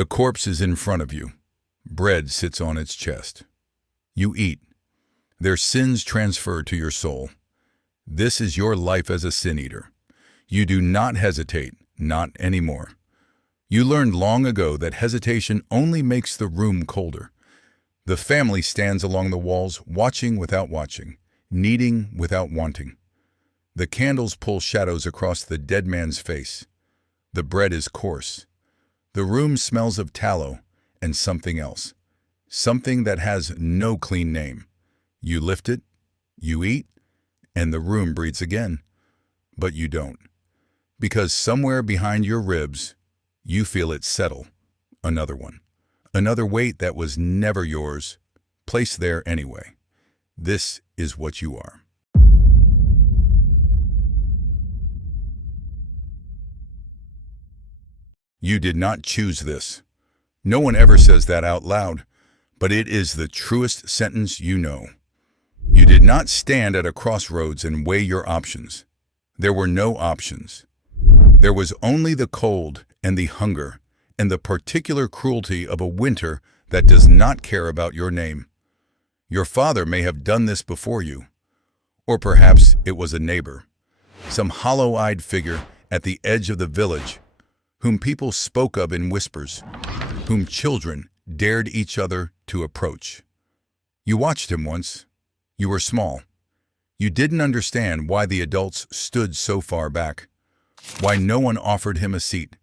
The corpse is in front of you. Bread sits on its chest. You eat. Their sins transfer to your soul. This is your life as a sin eater. You do not hesitate, not anymore. You learned long ago that hesitation only makes the room colder. The family stands along the walls, watching without watching, needing without wanting. The candles pull shadows across the dead man's face. The bread is coarse. The room smells of tallow and something else, something that has no clean name. You lift it, you eat, and the room breathes again. But you don't, because somewhere behind your ribs, you feel it settle. Another one. Another weight that was never yours, placed there anyway. This is what you are. You did not choose this. No one ever says that out loud, but it is the truest sentence you know. You did not stand at a crossroads and weigh your options. There were no options. There was only the cold and the hunger and the particular cruelty of a winter that does not care about your name. Your father may have done this before you, or perhaps it was a neighbor, some hollow-eyed figure at the edge of the village, whom people spoke of in whispers, whom children dared each other to approach. You watched him once. You were small. You didn't understand why the adults stood so far back, why no one offered him a seat,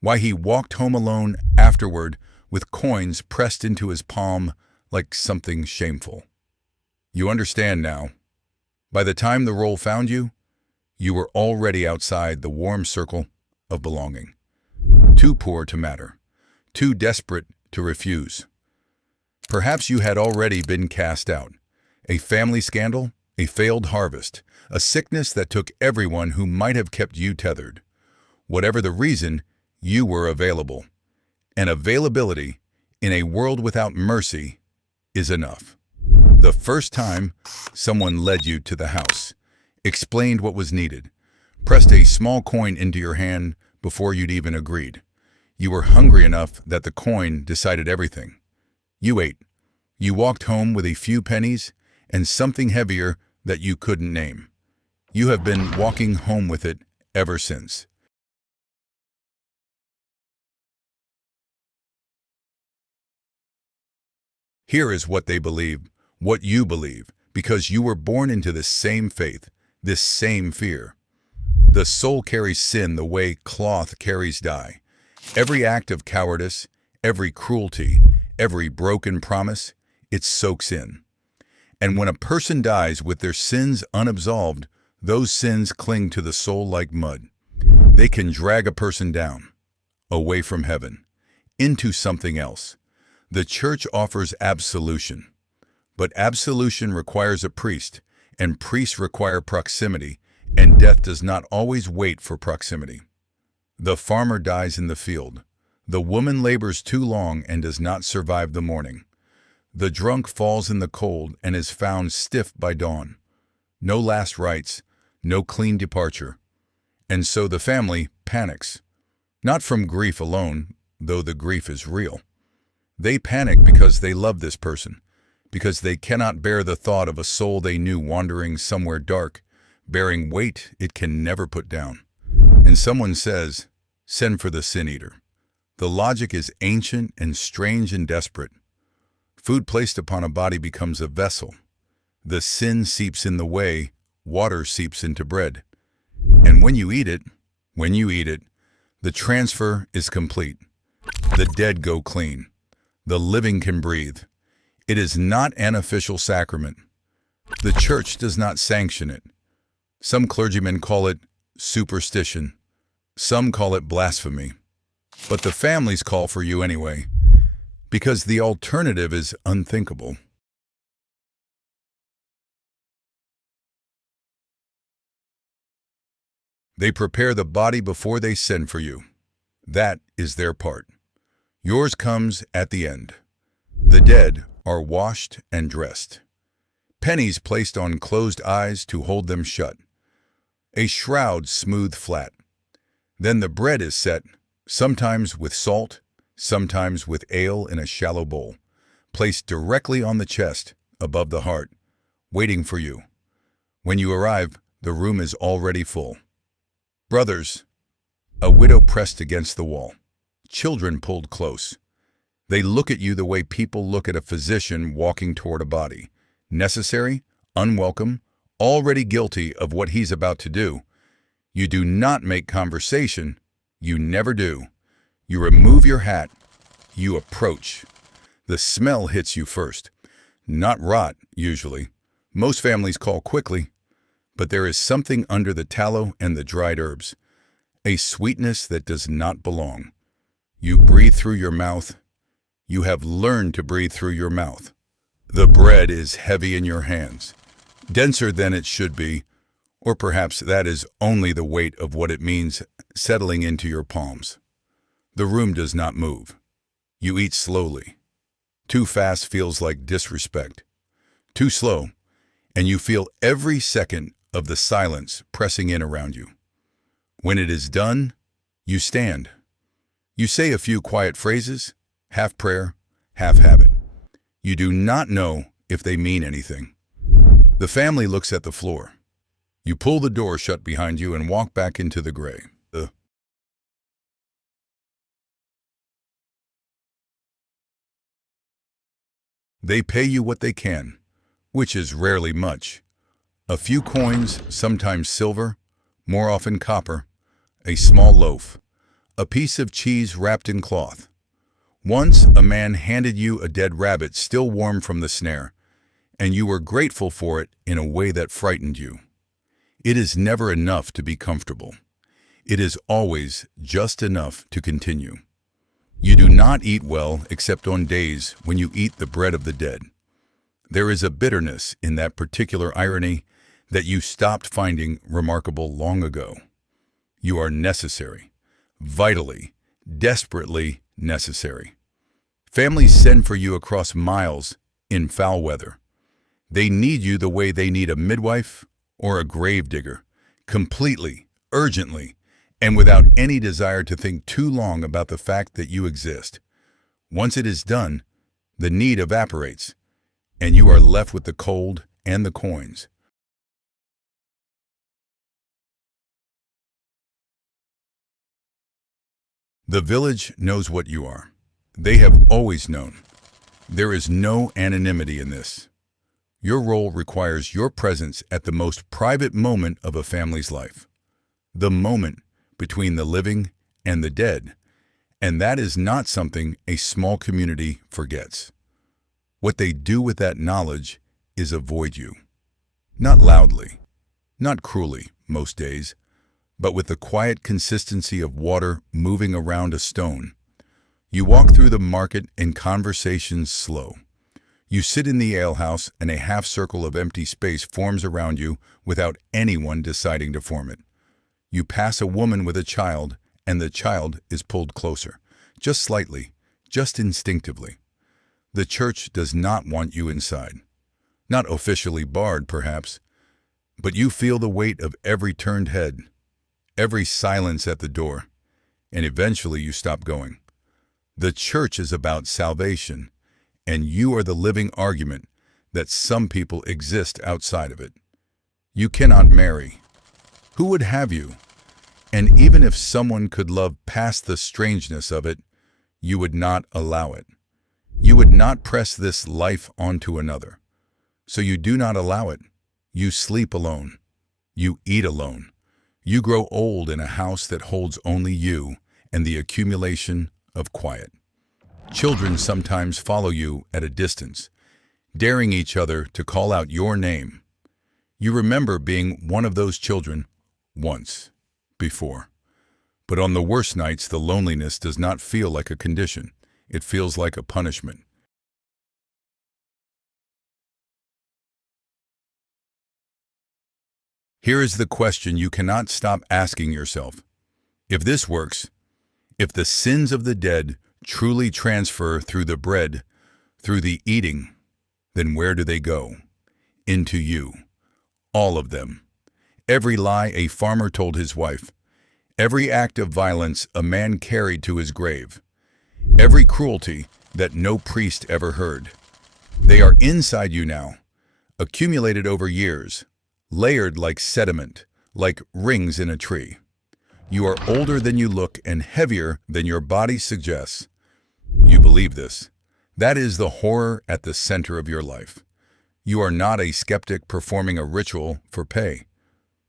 why he walked home alone afterward with coins pressed into his palm like something shameful. You understand now. By the time the roll found you, you were already outside the warm circle of belonging. Too poor to matter, too desperate to refuse. Perhaps you had already been cast out. A family scandal, a failed harvest, a sickness that took everyone who might have kept you tethered. Whatever the reason, you were available. And availability, in a world without mercy, is enough. The first time someone led you to the house, explained what was needed, pressed a small coin into your hand before you'd even agreed. You were hungry enough that the coin decided everything. You ate. You walked home with a few pennies and something heavier that you couldn't name. You have been walking home with it ever since. Here is what they believe, what you believe, because you were born into this same faith, this same fear. The soul carries sin the way cloth carries dye. Every act of cowardice, every cruelty, every broken promise, it soaks in. And when a person dies with their sins unabsolved, those sins cling to the soul like mud. They can drag a person down, away from heaven, into something else. The church offers absolution, but absolution requires a priest, and priests require proximity, and death does not always wait for proximity. The farmer dies in the field. The woman labors too long and does not survive the morning. The drunk falls in the cold and is found stiff by dawn. No last rites, no clean departure. And so the family panics, not from grief alone, though the grief is real. They panic because they love this person, because they cannot bear the thought of a soul they knew wandering somewhere dark, bearing weight it can never put down. And someone says, "Send for the sin eater." The logic is ancient and strange and desperate. Food placed upon a body becomes a vessel. The sin seeps in the way water seeps into bread. And when you eat it, the transfer is complete. The dead go clean. The living can breathe. It is not an official sacrament. The church does not sanction it. Some clergymen call it superstition. Some call it blasphemy. But the families call for you anyway, because the alternative is unthinkable. They prepare the body before they send for you. That is their part. Yours comes at the end. The dead are washed and dressed. Pennies placed on closed eyes to hold them shut. A shroud smoothed flat. Then the bread is set, sometimes with salt, sometimes with ale in a shallow bowl, placed directly on the chest, above the heart, waiting for you. When you arrive, the room is already full. Brothers, a widow pressed against the wall. Children pulled close. They look at you the way people look at a physician walking toward a body. Necessary, unwelcome, already guilty of what he's about to do. You do not make conversation. You never do. You remove your hat. You approach. The smell hits you first. Not rot, usually. Most families call quickly. But there is something under the tallow and the dried herbs. A sweetness that does not belong. You breathe through your mouth. You have learned to breathe through your mouth. The bread is heavy in your hands, denser than it should be, or perhaps that is only the weight of what it means settling into your palms. The room does not move. You eat slowly. Too fast feels like disrespect. Too slow, and you feel every second of the silence pressing in around you. When it is done, you stand. You say a few quiet phrases, half prayer, half habit. You do not know if they mean anything. The family looks at the floor. You pull the door shut behind you and walk back into the gray. They pay you what they can, which is rarely much. A few coins, sometimes silver, more often copper, a small loaf, a piece of cheese wrapped in cloth. Once a man handed you a dead rabbit still warm from the snare, and you were grateful for it in a way that frightened you. It is never enough to be comfortable. It is always just enough to continue. You do not eat well except on days when you eat the bread of the dead. There is a bitterness in that particular irony that you stopped finding remarkable long ago. You are necessary, vitally, desperately necessary. Families send for you across miles in foul weather. They need you the way they need a midwife or a grave digger, completely, urgently, and without any desire to think too long about the fact that you exist. Once it is done, the need evaporates, and you are left with the cold and the coins. The village knows what you are. They have always known. There is no anonymity in this. Your role requires your presence at the most private moment of a family's life, the moment between the living and the dead, and that is not something a small community forgets. What they do with that knowledge is avoid you. Not loudly, not cruelly most days, but with the quiet consistency of water moving around a stone. You walk through the market in conversations slow. You sit in the alehouse and a half-circle of empty space forms around you without anyone deciding to form it. You pass a woman with a child, and the child is pulled closer, just slightly, just instinctively. The church does not want you inside. Not officially barred, perhaps, but you feel the weight of every turned head, every silence at the door, and eventually you stop going. The church is about salvation, and you are the living argument that some people exist outside of it. You cannot marry. Who would have you? And even if someone could love past the strangeness of it, you would not allow it. You would not press this life onto another. So you do not allow it. You sleep alone. You eat alone. You grow old in a house that holds only you and the accumulation of quiet. Children sometimes follow you at a distance, daring each other to call out your name. You remember being one of those children once, before. But on the worst nights, the loneliness does not feel like a condition. It feels like a punishment. Here is the question you cannot stop asking yourself. If this works, if the sins of the dead truly transfer through the bread, through the eating, then where do they go? Into you. All of them. Every lie a farmer told his wife. Every act of violence a man carried to his grave. every cruelty that no priest ever heard. They are inside you now, accumulated over years, layered like sediment, like rings in a tree. You are older than you look and heavier than your body suggests. You believe this. That is the horror at the center of your life. You are not a skeptic performing a ritual for pay.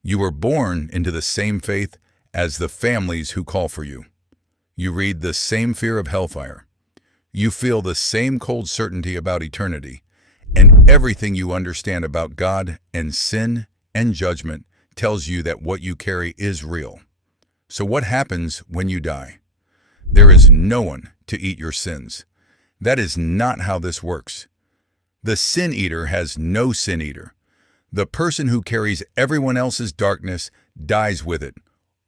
You were born into the same faith as the families who call for you. You read the same fear of hellfire. You feel the same cold certainty about eternity, and everything you understand about God and sin and judgment tells you that what you carry is real. So what happens when you die? There is no one to eat your sins. That is not how this works. The sin eater has no sin eater. The person who carries everyone else's darkness dies with it,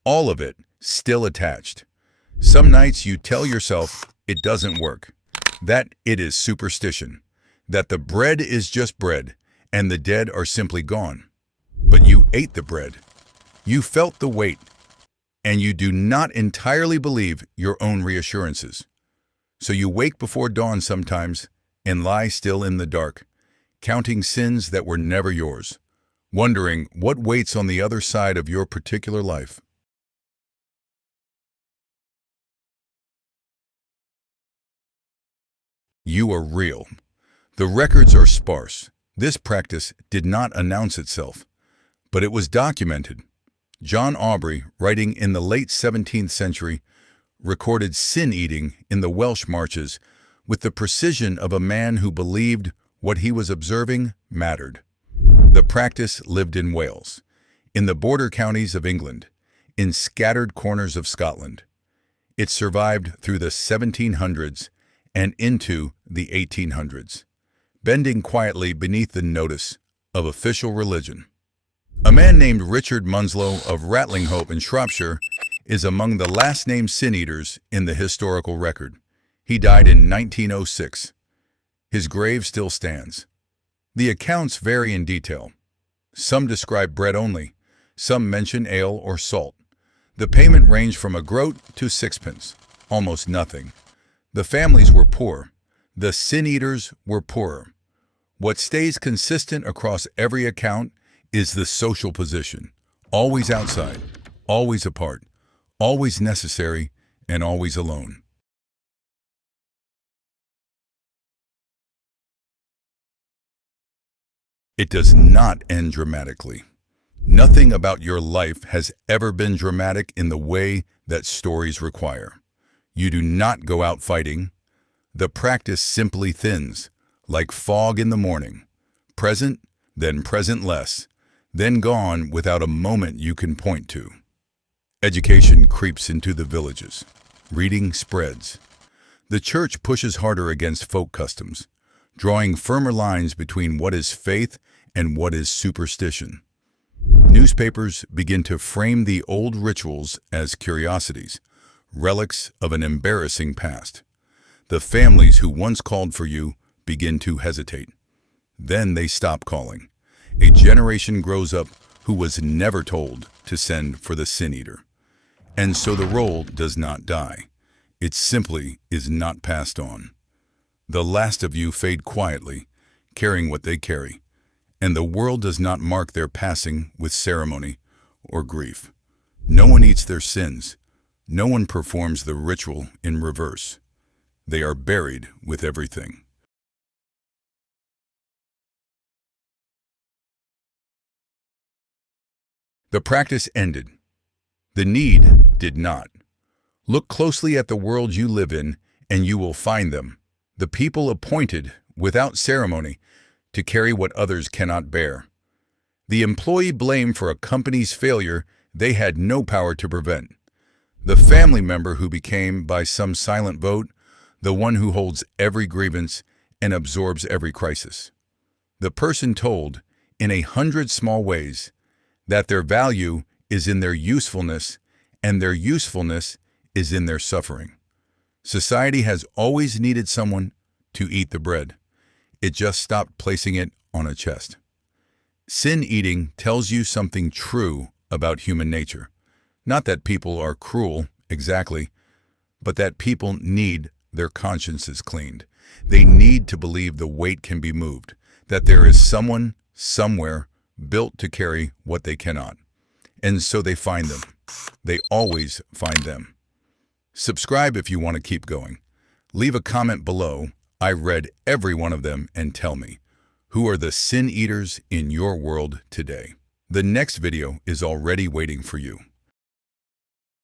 all of it still attached. Some nights you tell yourself it doesn't work, that it is superstition, that the bread is just bread and the dead are simply gone. But you ate the bread. You felt the weight, and you do not entirely believe your own reassurances. So you wake before dawn sometimes and lie still in the dark, counting sins that were never yours, wondering what waits on the other side of your particular life. You are real. The records are sparse. This practice did not announce itself, but it was documented. John Aubrey, writing in the late 17th century, recorded sin-eating in the Welsh marches with the precision of a man who believed what he was observing mattered. The practice lived in Wales, in the border counties of England, in scattered corners of Scotland. It survived through the 1700s and into the 1800s, bending quietly beneath the notice of official religion. A man named Richard Munslow of Ratlinghope in Shropshire is among the last-named sin-eaters in the historical record. He died in 1906. His grave still stands. The accounts vary in detail. Some describe bread only, some mention ale or salt. The payment ranged from a groat to sixpence, almost nothing. The families were poor. The sin-eaters were poorer. What stays consistent across every account is the social position. Always outside, always apart, always necessary, and always alone. It does not end dramatically. Nothing about your life has ever been dramatic in the way that stories require. You do not go out fighting. The practice simply thins, like fog in the morning. Present, then present less, then gone without a moment you can point to. Education creeps into the villages. Reading spreads. The church pushes harder against folk customs, drawing firmer lines between what is faith and what is superstition. Newspapers begin to frame the old rituals as curiosities, relics of an embarrassing past. The families who once called for you begin to hesitate. Then they stop calling. A generation grows up who was never told to send for the sin-eater. And so the role does not die. It simply is not passed on. The last of you fade quietly, carrying what they carry, and the world does not mark their passing with ceremony or grief. No one eats their sins. No one performs the ritual in reverse. They are buried with everything. The practice ended. The need did not. Look closely at the world you live in, and you will find them, the people appointed, without ceremony, to carry what others cannot bear. The employee blamed for a company's failure they had no power to prevent. The family member who became, by some silent vote, the one who holds every grievance and absorbs every crisis. The person told, in 100 small ways, that their value is in their usefulness and their usefulness is in their suffering. Society has always needed someone to eat the bread. It just stopped placing it on a chest. Sin eating tells you something true about human nature. Not that people are cruel, exactly, but that people need their consciences cleaned. They need to believe the weight can be moved, that there is someone, somewhere, built to carry what they cannot. And so they find them. They always find them. Subscribe if you want to keep going. Leave a comment below. I read every one of them, and tell me, who are the sin eaters in your world today? The next video is already waiting for you.